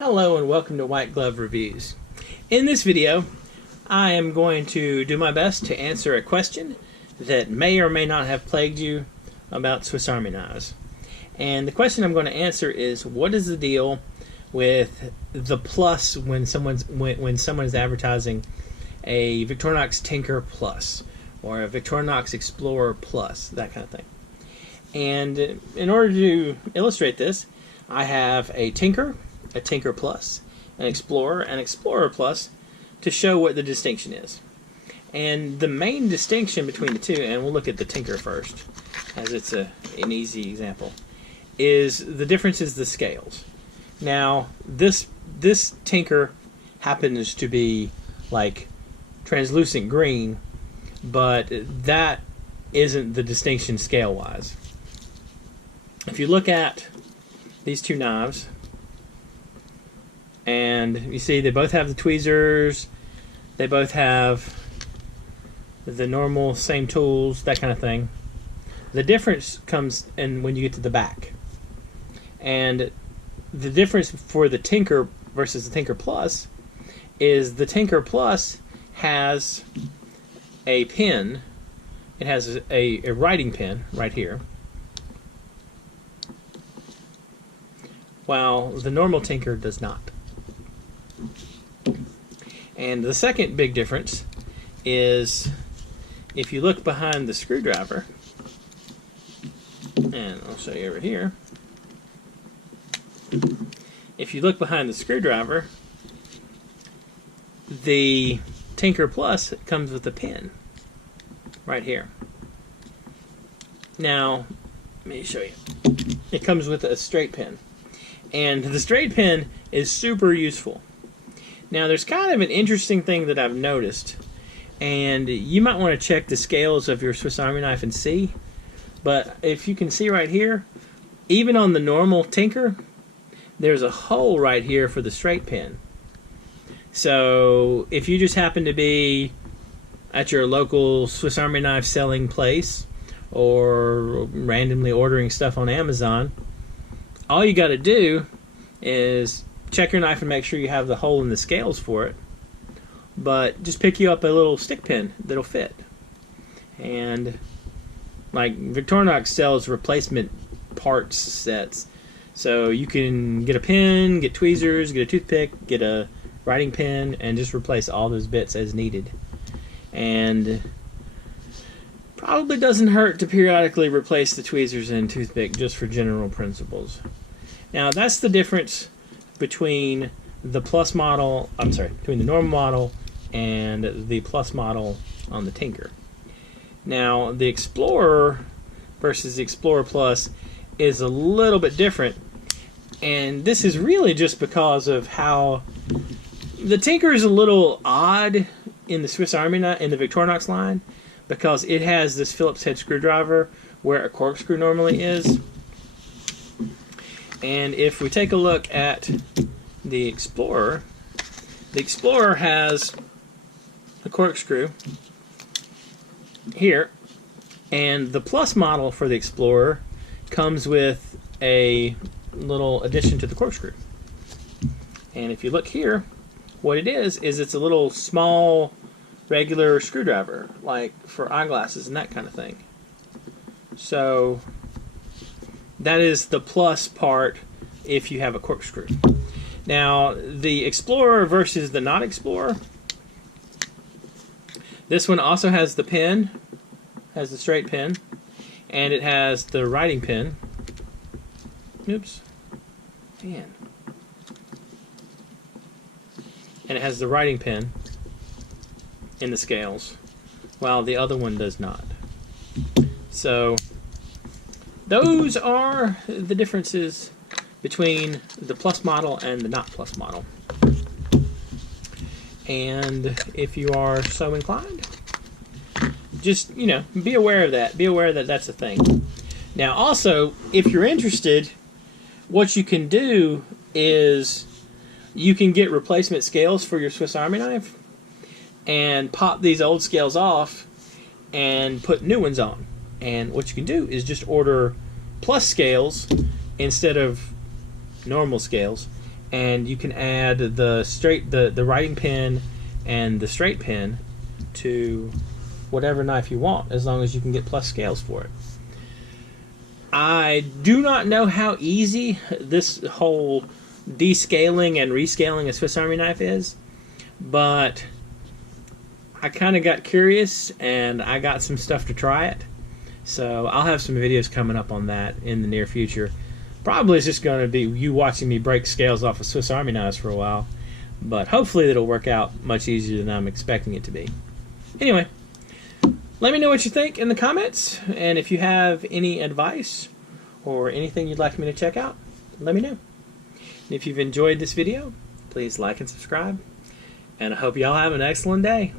Hello and welcome to White Glove Reviews. In this video, I am going to do my best to answer a question that may or may not have plagued you about Swiss Army knives. And the question I'm going to answer is, what is the deal with the plus when someone is advertising a Victorinox Tinker Plus or a Victorinox Explorer Plus, that kind of thing. And in order to illustrate this, I have a Tinker Plus, an Explorer Plus, to show what the distinction is. And the main distinction between the two, and we'll look at the Tinker first, as it's an easy example, is the difference is the scales. Now, this Tinker happens to be like translucent green, but that isn't the distinction scale-wise. If you look at these two knives, and you see they both have the tweezers, they both have the normal same tools, that kind of thing. The difference comes in when you get to the back. And the difference for the Tinker versus the Tinker Plus is the Tinker Plus has a pin. It has a writing pin right here, while the normal Tinker does not. And the second big difference is if you look behind the screwdriver, and I'll show you over here. If you look behind the screwdriver, the Tinker Plus comes with a pin right here. Now, let me show you. It comes with a straight pin. And the straight pin is super useful. Now, there's kind of an interesting thing that I've noticed, and you might want to check the scales of your Swiss Army knife and see, but if you can see right here, even on the normal Tinker, there's a hole right here for the straight pin. So if you just happen to be at your local Swiss Army knife selling place or randomly ordering stuff on Amazon, all you got to do is check your knife and make sure you have the hole in the scales for it, but just pick you up a little stick pin that'll fit. And like Victorinox sells replacement parts sets, so you can get a pin, get tweezers, get a toothpick, get a writing pen, and just replace all those bits as needed. And probably doesn't hurt to periodically replace the tweezers and toothpick just for general principles. Now, that's the difference between the Plus model, between the normal model and the Plus model on the Tinker. Now, the Explorer versus the Explorer Plus is a little bit different, and this is really just because of how the Tinker is a little odd in the Swiss Army knife, in the Victorinox line, because it has this Phillips head screwdriver where a corkscrew normally is. And if we take a look at the Explorer has a corkscrew here, and the Plus model for the Explorer comes with a little addition to the corkscrew. And if you look here, what it is it's a little small regular screwdriver, like for eyeglasses and that kind of thing. So that is the Plus part if you have a corkscrew. Now, the Explorer versus the not Explorer, this one also has the pin, has the straight pin, and it has the writing pin. Oops. Man. And it has the writing pin in the scales, while the other one does not. So those are the differences between the Plus model and the not Plus model. And if you are so inclined, just, be aware of that. Be aware that that's a thing. Now, also, if you're interested, what you can do is you can get replacement scales for your Swiss Army knife and pop these old scales off and put new ones on. And what you can do is just order Plus scales instead of normal scales, and you can add the writing pen and the straight pen to whatever knife you want, as long as you can get plus scales for it. I do not know how easy this whole descaling and rescaling a Swiss Army knife is, but I kind of got curious and I got some stuff to try it. So I'll have some videos coming up on that in the near future. Probably it's just going to be you watching me break scales off of Swiss Army knives for a while, but hopefully it'll work out much easier than I'm expecting it to be. Anyway, let me know what you think in the comments, and if you have any advice or anything you'd like me to check out, let me know. And if you've enjoyed this video, please like and subscribe, and I hope y'all have an excellent day.